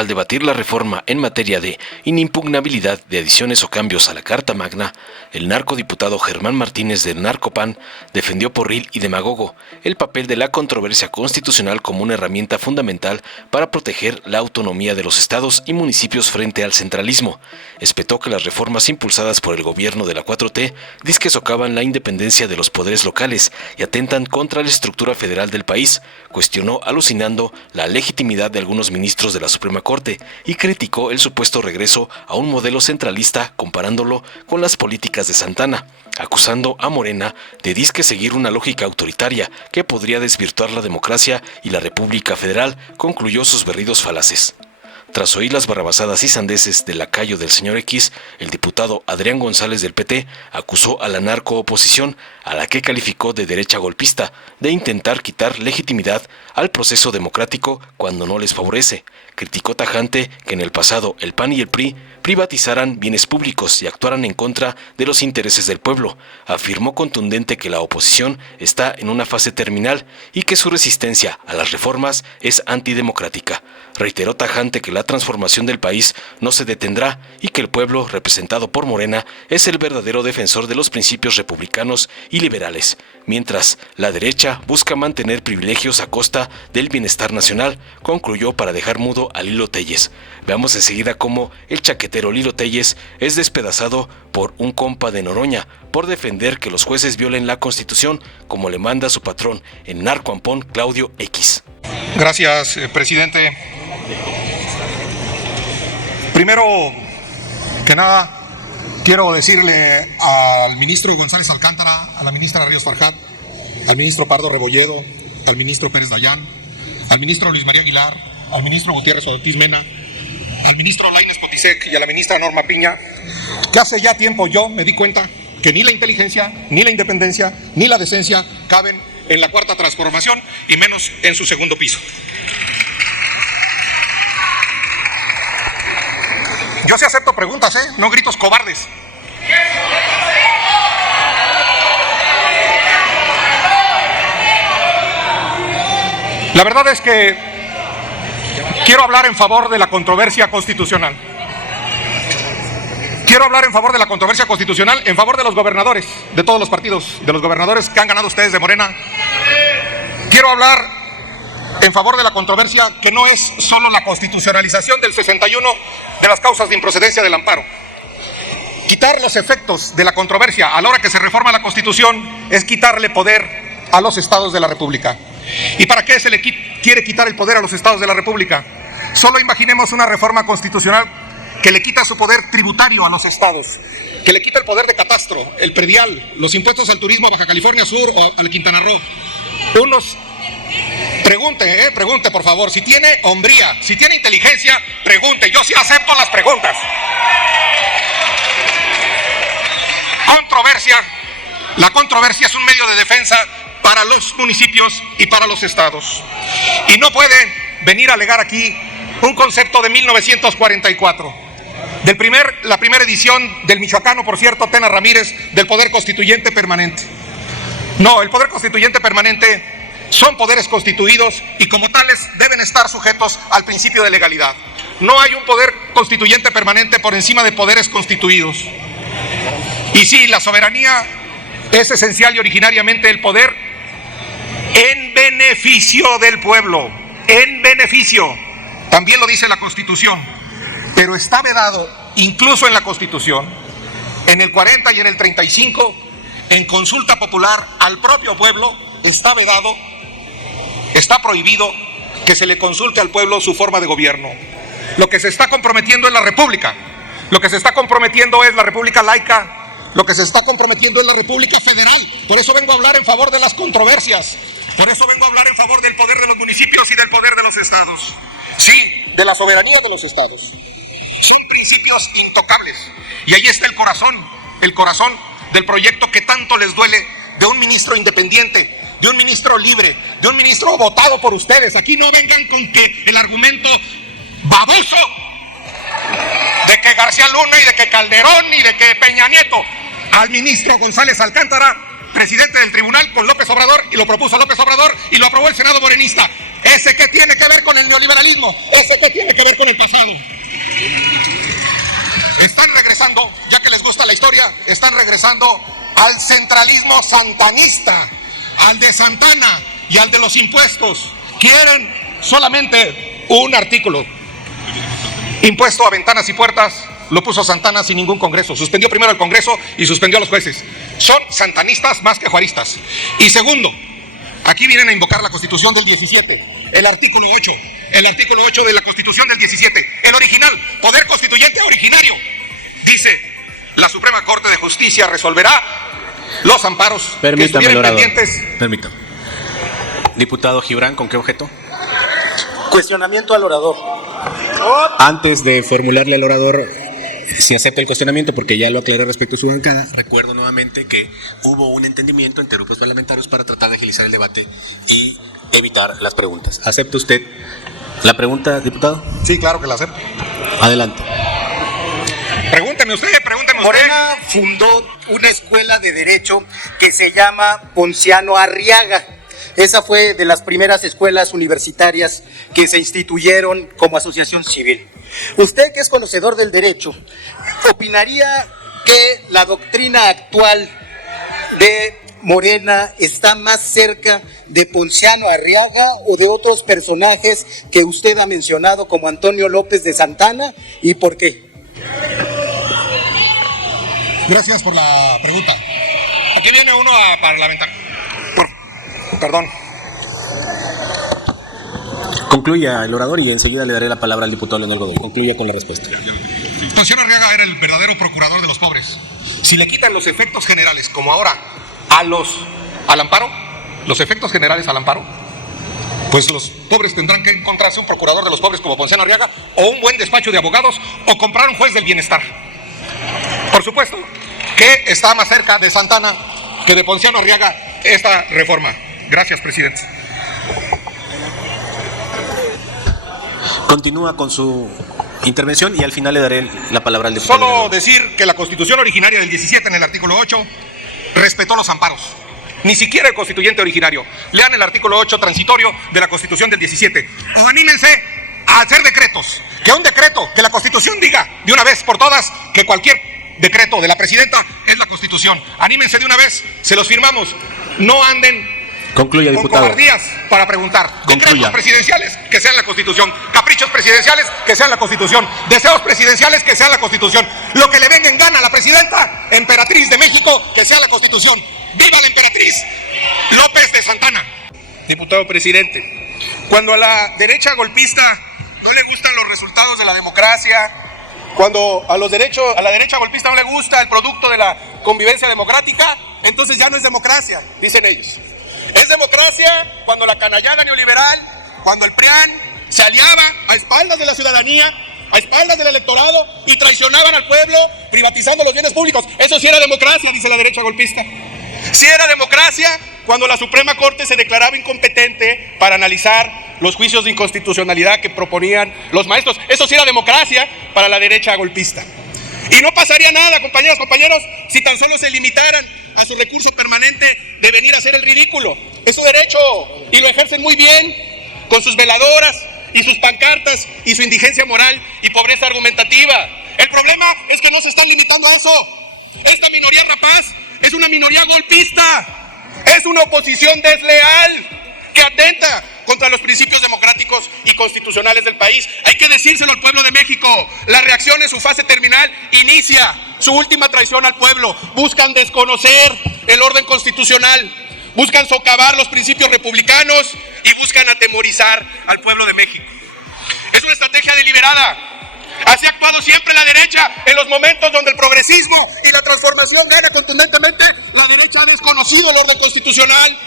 Al debatir la reforma en materia de inimpugnabilidad de adiciones o cambios a la Carta Magna, el narcodiputado Germán Martínez del Narcopan defendió porril y demagogo el papel de la controversia constitucional como una herramienta fundamental para proteger la autonomía de los estados y municipios frente al centralismo. Espetó que las reformas impulsadas por el gobierno de la 4T disque socavan la independencia de los poderes locales y atentan contra la estructura federal del país. Cuestionó alucinando la legitimidad de algunos ministros de la Suprema Corte y criticó el supuesto regreso a un modelo centralista comparándolo con las políticas de Santana, acusando a Morena de disque seguir una lógica autoritaria que podría desvirtuar la democracia y la República Federal, concluyó sus berridos falaces. Tras oír las barrabasadas y sandeces del lacayo del señor X, el diputado Adrián González del PT acusó a la narcooposición, a la que calificó de derecha golpista, de intentar quitar legitimidad al proceso democrático cuando no les favorece. Criticó tajante que en el pasado el PAN y el PRI privatizaran bienes públicos y actuaran en contra de los intereses del pueblo. Afirmó contundente que la oposición está en una fase terminal y que su resistencia a las reformas es antidemocrática. Reiteró tajante que la transformación del país no se detendrá y que el pueblo, representado por Morena, es el verdadero defensor de los principios republicanos y liberales, mientras la derecha busca mantener privilegios a costa del bienestar nacional, concluyó para dejar mudo a Lilo Telles. Veamos enseguida cómo el chaquetero Lilo Telles es despedazado por un compa de Noroña por defender que los jueces violen la Constitución, como le manda su patrón, el narcoampón Claudio X. Gracias, presidente. Primero que nada, quiero decirle al ministro González Alcántara, a la ministra Ríos Farjat, al ministro Pardo Rebolledo, al ministro Pérez Dayán, al ministro Luis María Aguilar, al ministro Gutiérrez Ortiz Mena, al ministro Lainez Potisek y a la ministra Norma Piña, que hace ya tiempo yo me di cuenta que ni la inteligencia, ni la independencia, ni la decencia caben en la cuarta transformación y menos en su segundo piso. Yo sí acepto preguntas, no gritos cobardes. La verdad es que quiero hablar en favor de la controversia constitucional. Quiero hablar en favor de la controversia constitucional, en favor de los gobernadores, de todos los partidos, de los gobernadores que han ganado ustedes de Morena. Quiero hablar en favor de la controversia que no es solo la constitucionalización del 61 de las causas de improcedencia del amparo. Quitar los efectos de la controversia a la hora que se reforma la Constitución es quitarle poder a los estados de la República. ¿Y para qué se le quiere quitar el poder a los estados de la República? Solo imaginemos una reforma constitucional que le quita su poder tributario a los estados, que le quita el poder de catastro, el predial, los impuestos al turismo a Baja California Sur o al Quintana Roo. Pregunte por favor, si tiene hombría, si tiene inteligencia, pregunte, yo sí acepto las preguntas. La controversia es un medio de defensa para los municipios y para los estados. Y no puede venir a alegar aquí un concepto de 1944. La primera edición del michoacano, por cierto, Tena Ramírez, del Poder Constituyente Permanente. No, el Poder Constituyente Permanente son poderes constituidos y como tales deben estar sujetos al principio de legalidad. No hay un Poder Constituyente Permanente por encima de poderes constituidos. Y sí, la soberanía es esencial y originariamente el poder en beneficio del pueblo, en beneficio. También lo dice la Constitución, pero está vedado, incluso en la Constitución, en el 40 y en el 35, en consulta popular al propio pueblo, está vedado, está prohibido que se le consulte al pueblo su forma de gobierno. Lo que se está comprometiendo es la República, lo que se está comprometiendo es la República laica, lo que se está comprometiendo es la República Federal. Por eso vengo a hablar en favor de las controversias, por eso vengo a hablar en favor del poder de los municipios y del poder de los estados. Sí, de la soberanía de los estados. Son principios intocables. Y ahí está el corazón del proyecto que tanto les duele de un ministro independiente, de un ministro libre, de un ministro votado por ustedes. Aquí no vengan con que el argumento baboso de que García Luna y de que Calderón y de que Peña Nieto. Al ministro González Alcántara, presidente del tribunal con López Obrador, y lo propuso López Obrador y lo aprobó el Senado morenista. ¿Ese qué tiene que ver con el neoliberalismo? ¿Ese qué tiene que ver con el pasado? Están regresando, ya que les gusta la historia, están regresando al centralismo santanista, al de Santana y al de los impuestos. Quieren solamente un artículo. Impuesto a ventanas y puertas, lo puso Santana sin ningún congreso. Suspendió primero el congreso y suspendió a los jueces. Son santanistas más que juaristas. Y segundo, aquí vienen a invocar la Constitución del 17, el artículo 8. El artículo 8 de la Constitución del 17, el original, poder constituyente originario. Dice, la Suprema Corte de Justicia resolverá los amparos que estuvieran pendientes. Permítame. Diputado Gibran, ¿con qué objeto? Cuestionamiento al orador. Antes de formularle al orador si acepta el cuestionamiento, porque ya lo aclaré respecto a su bancada, recuerdo nuevamente que hubo un entendimiento entre grupos parlamentarios para tratar de agilizar el debate y evitar las preguntas. ¿Acepta usted la pregunta, diputado? Sí, claro que la acepto. Adelante. Pregúnteme usted. Morena fundó una escuela de derecho que se llama Ponciano Arriaga. Esa fue de las primeras escuelas universitarias que se instituyeron como asociación civil. Usted, que es conocedor del derecho, ¿opinaría que la doctrina actual de Morena está más cerca de Ponciano Arriaga o de otros personajes que usted ha mencionado como Antonio López de Santana, y por qué? Gracias por la pregunta. Aquí viene uno a parlamentar. Perdón. Concluya el orador y enseguida le daré la palabra al diputado Leonel Godoy. Concluya con la respuesta. Ponciano Arriaga era el verdadero procurador de los pobres. Si le quitan los efectos generales, como ahora, al amparo, los efectos generales al amparo, pues los pobres tendrán que encontrarse un procurador de los pobres como Ponciano Arriaga, o un buen despacho de abogados, o comprar un juez del bienestar. Por supuesto que está más cerca de Santana que de Ponciano Arriaga esta reforma. Gracias, presidente. Continúa con su intervención y al final le daré la palabra al diputado. Solo decir que la Constitución originaria del 17 en el artículo 8 respetó los amparos. Ni siquiera el constituyente originario. Lean el artículo 8 transitorio de la Constitución del 17. O anímense a hacer decretos. Que un decreto, que la Constitución diga de una vez por todas que cualquier decreto de la presidenta es la Constitución. Anímense de una vez, se los firmamos. No anden concluya, con diputado. cobardías para preguntar. Concluya. Decretos presidenciales que sean la Constitución. Caprichos presidenciales que sean la Constitución. Deseos presidenciales que sean la Constitución. Lo que le venga en gana a la presidenta, emperatriz de México, que sea la Constitución. ¡Viva la emperatriz! López de Santana. Diputado presidente, cuando a la derecha golpista no le gustan los resultados de la democracia, cuando a la derecha golpista no le gusta el producto de la convivencia democrática, entonces ya no es democracia, dicen ellos. Es democracia cuando la canallada neoliberal, cuando el PRIAN se aliaba a espaldas de la ciudadanía, a espaldas del electorado, y traicionaban al pueblo privatizando los bienes públicos. Eso sí era democracia, dice la derecha golpista. Sí era democracia cuando la Suprema Corte se declaraba incompetente para analizar los juicios de inconstitucionalidad que proponían los maestros. Eso sí era democracia para la derecha golpista. Y no pasaría nada, compañeros, si tan solo se limitaran a su recurso permanente de venir a hacer el ridículo. Es su derecho y lo ejercen muy bien con sus veladoras y sus pancartas y su indigencia moral y pobreza argumentativa. El problema es que no se están limitando a eso. Esta minoría rapaz es una minoría golpista, es una oposición desleal que atenta contra los principios democráticos y constitucionales del país. Hay que decírselo al pueblo de México. La reacción en su fase terminal inicia su última traición al pueblo. Buscan desconocer el orden constitucional, buscan socavar los principios republicanos y buscan atemorizar al pueblo de México. Es una estrategia deliberada. Así ha actuado siempre la derecha en los momentos donde el progresismo y la transformación gana contundentemente. La derecha ha desconocido el orden constitucional.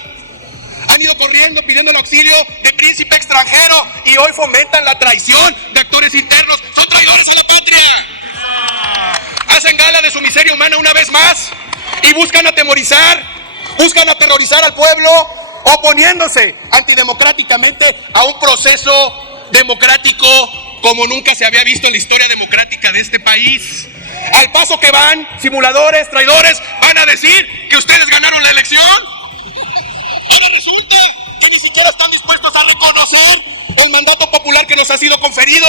Han ido corriendo pidiendo el auxilio de príncipe extranjero y hoy fomentan la traición de actores internos. ¡Son traidores a la patria! Hacen gala de su miseria humana una vez más y buscan atemorizar, buscan aterrorizar al pueblo, oponiéndose antidemocráticamente a un proceso democrático como nunca se había visto en la historia democrática de este país. Al paso que van, simuladores, traidores, van a decir que ustedes ganaron la elección. Ahora resulta que ni siquiera están dispuestos vamos a reconocer el mandato popular que nos ha sido conferido.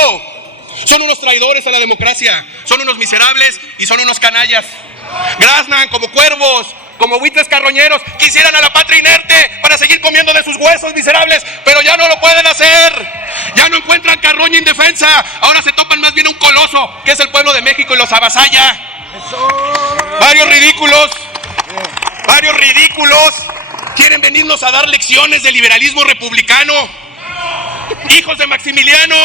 Son unos traidores a la democracia, son unos miserables y son unos canallas. Graznan como cuervos, como buitres carroñeros, quisieran a la patria inerte para seguir comiendo de sus huesos miserables, pero ya no lo pueden hacer. Ya no encuentran carroña indefensa, ahora se topan más bien un coloso, que es el pueblo de México, y los avasalla. Varios ridículos quieren venirnos a dar lecciones de liberalismo republicano. Hijos de Maximiliano,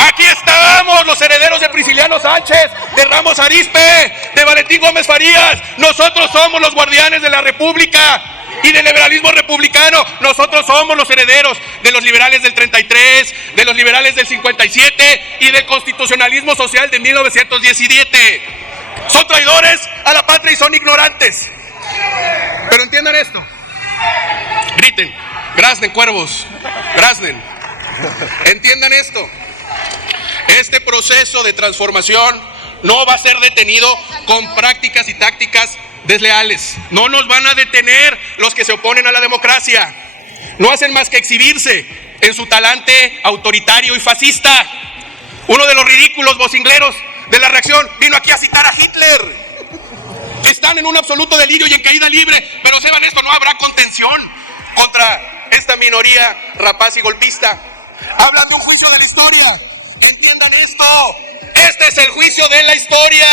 aquí estamos, los herederos de Prisciliano Sánchez, de Ramos Arizpe, de Valentín Gómez Farías. Nosotros somos los guardianes de la República y del liberalismo republicano. Nosotros somos los herederos de los liberales del 33, de los liberales del 57 y del constitucionalismo social de 1917. Son traidores a la patria y son ignorantes. Pero entiendan esto. Griten, graznen cuervos, graznen. Entiendan esto. Este proceso de transformación no va a ser detenido con prácticas y tácticas desleales. No nos van a detener los que se oponen a la democracia. No hacen más que exhibirse en su talante autoritario y fascista. Uno de los ridículos vocingleros de la reacción vino aquí a citar a Hitler. Están en un absoluto delirio y en caída libre, pero sepan esto, no habrá contención contra esta minoría rapaz y golpista. Hablan de un juicio de la historia. Entiendan esto. Este es el juicio de la historia.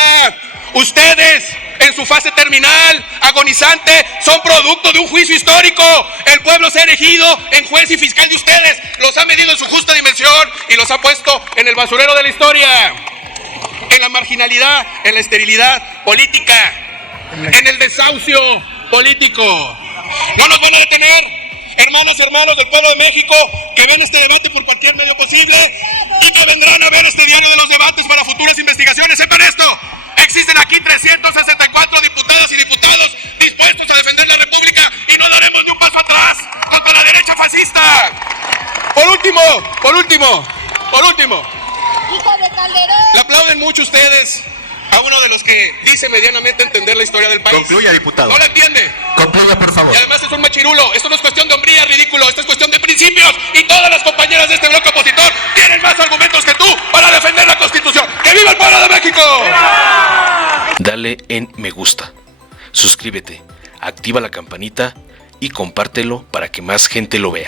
Ustedes, en su fase terminal, agonizante, son producto de un juicio histórico. El pueblo se ha erigido en juez y fiscal de ustedes. Los ha medido en su justa dimensión y los ha puesto en el basurero de la historia. En la marginalidad, en la esterilidad política, en el desahucio político. No nos van a detener. Hermanas y hermanos del pueblo de México que ven este debate por cualquier medio posible y que vendrán a ver este diario de los debates para futuras investigaciones, sepan esto: existen aquí 364 diputadas y diputados dispuestos a defender la República y no daremos ni un paso atrás contra la derecha fascista. Por último, le aplauden mucho ustedes a uno de los que dice medianamente entender la historia del país. Concluya, diputado. No la entiende. Concluya, por favor. Y además es un machirulo. Esto no es cuestión de hombría, ridículo. Esto es cuestión de principios. Y todas las compañeras de este bloque opositor tienen más argumentos que tú para defender la Constitución. ¡Que viva el pueblo de México! Dale en me gusta, suscríbete, activa la campanita y compártelo para que más gente lo vea.